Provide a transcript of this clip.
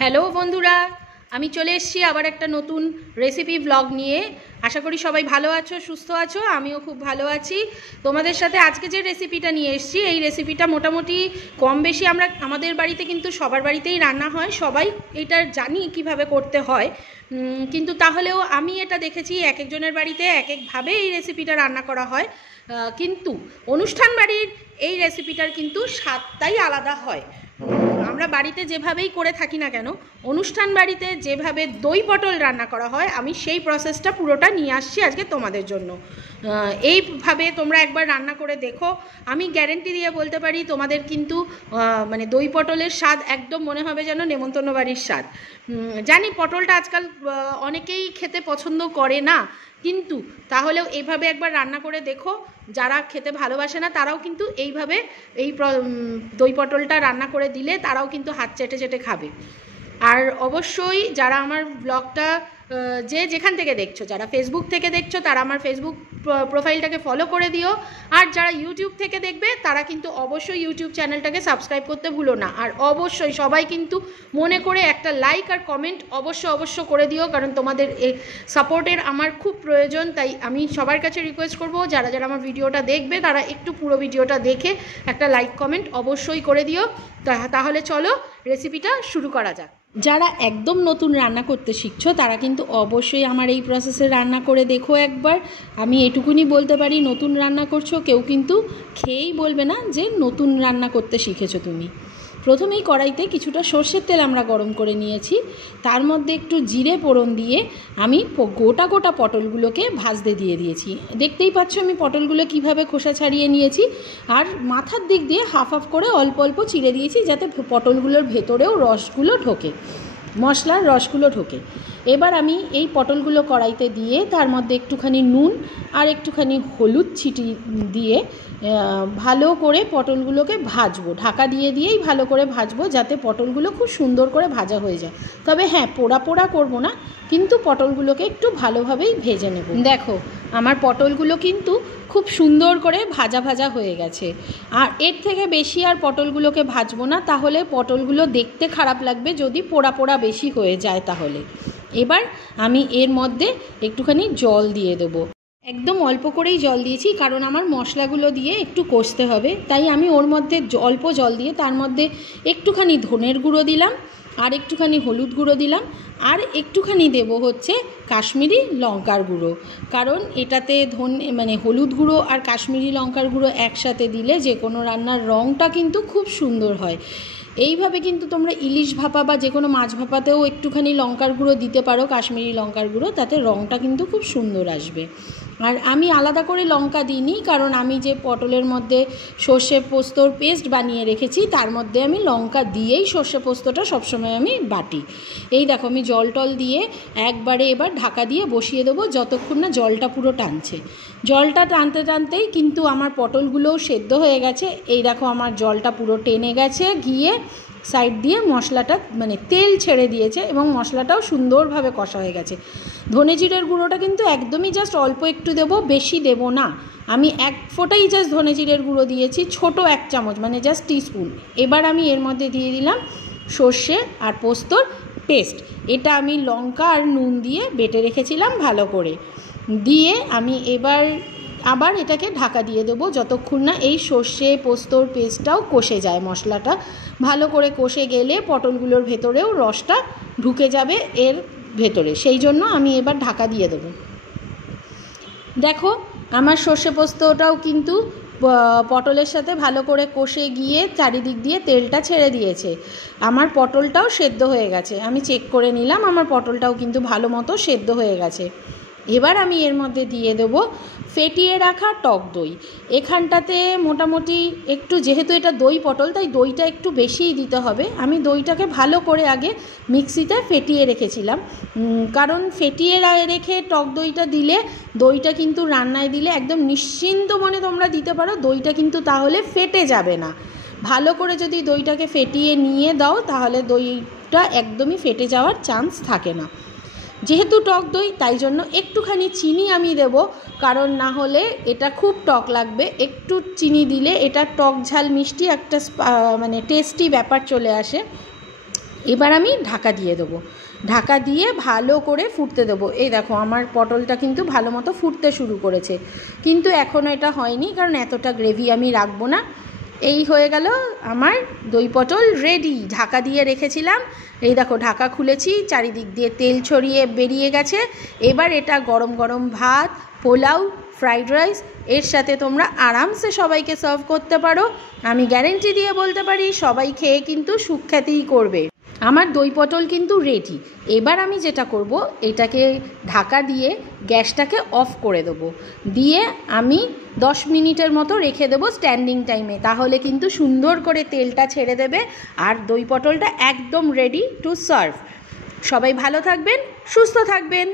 Hello বন্ধুরা, আমি চলে এসেছি আবার একটা নতুন রেসিপি ব্লগ নিয়ে। আশা করি সবাই ভালো আছো, সুস্থ আছো। আমিও খুব ভালো আছি। তোমাদের সাথে আজকে যে রেসিপিটা নিয়ে এসেছি, এই রেসিপিটা মোটামুটি কম বেশি আমাদের বাড়িতে কিন্তু সবার বাড়িতেই রান্না হয়, সবাই এটা জানি কিভাবে করতে হয়। কিন্তু তাহলেও আমি এটা দেখেছি এক একজনের বাড়িতে এক একভাবে এই রেসিপিটা রান্না করা হয়। কিন্তু অনুষ্ঠান বাড়ির এই রেসিপিটার কিন্তু স্বাদটাই আলাদা হয়। আমরা বাড়িতে যেভাবেই করে থাকি না কেন, অনুষ্ঠান বাড়িতে যেভাবে দই পটল রান্না করা হয়, আমি সেই প্রসেসটা পুরোটা নিয়ে আসছি আজকে তোমাদের জন্য। এইভাবে তোমরা একবার রান্না করে দেখো, আমি গ্যারেন্টি দিয়ে বলতে পারি তোমাদের কিন্তু মানে দই পটলের স্বাদ একদম মনে হবে যেন নেমন্তন্ন বাড়ির স্বাদ। জানি পটলটা আজকাল অনেকেই খেতে পছন্দ করে না, কিন্তু তাহলেও এইভাবে একবার রান্না করে দেখো। যারা খেতে ভালোবাসে না তারাও কিন্তু এইভাবে এই দই পটলটা রান্না করে দিলে তারাও কিন্তু হাত চেটে চেটে খাবে। আর অবশ্যই যারা আমার ব্লগটা যেখান থেকে দেখছো, যারা ফেসবুক থেকে দেখছো তারা আমার ফেসবুক প্রোফাইলটাকে ফলো করে দিও। আর যারা ইউটিউব থেকে দেখবে তারা কিন্তু অবশ্যই ইউটিউব চ্যানেলটাকে সাবস্ক্রাইব করতে ভুলো না। আর অবশ্যই সবাই কিন্তু মনে করে একটা লাইক আর কমেন্ট অবশ্য করে দিও, কারণ তোমাদের এই সাপোর্টের আমার খুব প্রয়োজন। তাই আমি সবার কাছে রিকোয়েস্ট করব, যারা যারা আমার ভিডিওটা দেখবে তারা একটু পুরো ভিডিওটা দেখে একটা লাইক কমেন্ট অবশ্যই করে দিও। তাহলে চলো রেসিপিটা শুরু করা যাক। যারা একদম নতুন রান্না করতে শিখছো তারা কিন্তু অবশ্যই আমার এই প্রসেসে রান্না করে দেখো একবার। আমি এটুকুনি বলতে পারি, নতুন রান্না করছো কেউ কিন্তু খেয়েই বলবে না যে নতুন রান্না করতে শিখেছো তুমি। প্রথমেই কড়াইতে কিছুটা সর্ষের তেল আমরা গরম করে নিয়েছি, তার মধ্যে একটু জিরে ফোড়ন দিয়ে আমি গোটা গোটা পটলগুলোকে ভাজতে দিয়ে দিয়েছি। দেখতেই পাচ্ছ আমি পটলগুলো কিভাবে খোসা ছাড়িয়ে নিয়েছি, আর মাথার দিক দিয়ে হাফ হাফ করে অল্প অল্প চিড়ে দিয়েছি যাতে পটলগুলোর ভেতরেও রসগুলো ঢোকে, মশলার রসগুলো ঢোকে। এবার আমি এই পটলগুলো কড়াইতে দিয়ে তার মধ্যে একটুখানি নুন আর একটুখানি হলুদ ছিটি দিয়ে ভালো করে পটলগুলোকে ভাজবো। ঢাকা দিয়েই ভালো করে ভাজবো যাতে পটলগুলো খুব সুন্দর করে ভাজা হয়ে যায়। তবে হ্যাঁ, পোড়া পোড়া করবো না, কিন্তু পটলগুলোকে একটু ভালোভাবেই ভেজে নেব। দেখো আমার পটলগুলো কিন্তু খুব সুন্দর করে ভাজা ভাজা হয়ে গেছে। আর এর থেকে বেশি আর পটলগুলোকে ভাজবো না, তাহলে পটলগুলো দেখতে খারাপ লাগবে যদি পোড়া পোড়া বেশি হয়ে যায় তাহলে। এবার আমি এর মধ্যে একটুখানি জল দিয়ে দেবো। একদম অল্প করেই জল দিয়েছি, কারণ আমার মশলাগুলো দিয়ে একটু কষতে হবে। তাই আমি ওর মধ্যে অল্প জল দিয়ে তার মধ্যে একটুখানি ধনের গুঁড়ো দিলাম, আর একটুখানি হলুদ গুঁড়ো দিলাম, আর একটুখানি দেব হচ্ছে কাশ্মীরি লঙ্কার গুঁড়ো। কারণ এটাতে হলুদ গুঁড়ো আর কাশ্মীরি লঙ্কার গুঁড়ো একসাথে দিলে যে কোনো রান্নার রঙটা কিন্তু খুব সুন্দর হয়। এইভাবে কিন্তু তোমরা ইলিশ ভাপা বা যে কোনো মাছ ভাপাতেও একটুখানি লঙ্কার গুঁড়ো দিতে পারো, কাশ্মীরি লঙ্কার গুঁড়ো, তাতে রঙটা কিন্তু খুব সুন্দর আসবে। আর আমি আলাদা করে লঙ্কা দিইনি, কারণ আমি যে পটলের মধ্যে সর্ষে পোস্তর পেস্ট বানিয়ে রেখেছি তার মধ্যে আমি লঙ্কা দিয়েই সর্ষে পোস্তটা সবসময় আমি বাটি। এই দেখো আমি জল টল দিয়ে একবারে এবার ঢাকা দিয়ে বসিয়ে দেবো যতক্ষণ না জলটা পুরো টানছে। জলটা টানতে টানতেই কিন্তু আমার পটলগুলোও সেদ্ধ হয়ে গেছে। এই দেখো আমার জলটা পুরো টেনে গেছে, গিয়ে সাইড দিয়ে মশলাটা তেল ছেড়ে দিয়েছে এবং মশলাটাও সুন্দরভাবে কষা হয়ে গেছে। ধনে জিরের গুঁড়োটা কিন্তু একদমই জাস্ট অল্প একটু দেবো, বেশি দেব না। আমি এক ফোঁটাই জাস্ট ধনে জিরের গুঁড়ো দিয়েছি, ছোট 1 চামচ, জাস্ট টিস্পুন। এবার আমি এর মধ্যে দিয়ে দিলাম সর্ষে আর পোস্তর পেস্ট। এটা আমি লঙ্কা আর নুন দিয়ে বেটে রেখেছিলাম ভালো করে। দিয়ে আমি আবার এটাকে ঢাকা দিয়ে দেবো যতক্ষণ না এই সর্ষে পোস্তর পেস্টটাও কষে যায়। মশলাটা ভালো করে কষে গেলে পটলগুলোর ভেতরেও রসটা ঢুকে যাবে এর ভেতরে, সেই জন্য আমি এবার ঢাকা দিয়ে দেবো। দেখো আমার সর্ষে পোস্তটাও কিন্তু পটলের সাথে ভালো করে কষে গিয়ে চারিদিক দিয়ে তেলটা ছেড়ে দিয়েছে। আমার পটলটাও সেদ্ধ হয়ে গেছে, আমি চেক করে নিলাম, আমার পটলটাও কিন্তু ভালো মতো সেদ্ধ হয়ে গেছে। এবার আমি এর মধ্যে দিয়ে দেবো ফেটিয়ে রাখা টক দই। এখানটাতে মোটামুটি একটু, যেহেতু এটা দই পটল তাই দইটা একটু বেশিই দিতে হবে। আমি দইটাকে ভালো করে আগে মিক্সিতে ফেটিয়ে রেখেছিলাম, কারণ ফেটিয়ে রেখে টক দইটা দিলে দইটা কিন্তু রান্নায় দিলে একদম নিশ্চিন্ত মনে তোমরা দিতে পারো, দইটা কিন্তু তাহলে ফেটে যাবে না। ভালো করে যদি দইটাকে ফেটিয়ে নিয়ে দাও তাহলে দইটা একদমই ফেটে যাওয়ার চান্স থাকে না। যেহেতু টক দই তাই জন্য একটুখানি চিনি আমি দেব, কারণ না হলে এটা খুব টক লাগবে। একটু চিনি দিলে এটা টক ঝাল মিষ্টি একটা টেস্টি ব্যাপার চলে আসে। এবার আমি ঢাকা দিয়ে দেবো, ঢাকা দিয়ে ভালো করে ফুটতে দেবো। এই দেখো আমার পটলটা কিন্তু ভালো মতো ফুটতে শুরু করেছে, কিন্তু এখনও এটা হয়নি, কারণ এতটা গ্রেভি আমি রাখবো না। এই হয়ে গেল আমার দই পটল রেডি। ঢাকা দিয়ে রেখেছিলাম, এই দেখো ঢাকা খুলেছি, চারিদিক দিয়ে তেল ছড়িয়ে বেরিয়ে গেছে। এবার এটা গরম গরম ভাত, পোলাও, ফ্রাইড রাইস এর সাথে তোমরা আরামসে সবাইকে সার্ভ করতে পারো। আমি গ্যারেন্টি দিয়ে বলতে পারি সবাই খেয়ে কিন্তু সুখ্যাতিই করবে। আমার দই পটল কিন্তু রেডি। এবার আমি যেটা করব, এটাকে ঢাকা দিয়ে গ্যাসটাকে অফ করে দেবো, দিয়ে আমি 10 মিনিটের মতো রেখে দেবো স্ট্যান্ডিং টাইমে। তাহলে কিন্তু সুন্দর করে তেলটা ছেড়ে দেবে আর দই পটলটা একদম রেডি টু সার্ভ। সবাই ভালো থাকবেন, সুস্থ থাকবেন।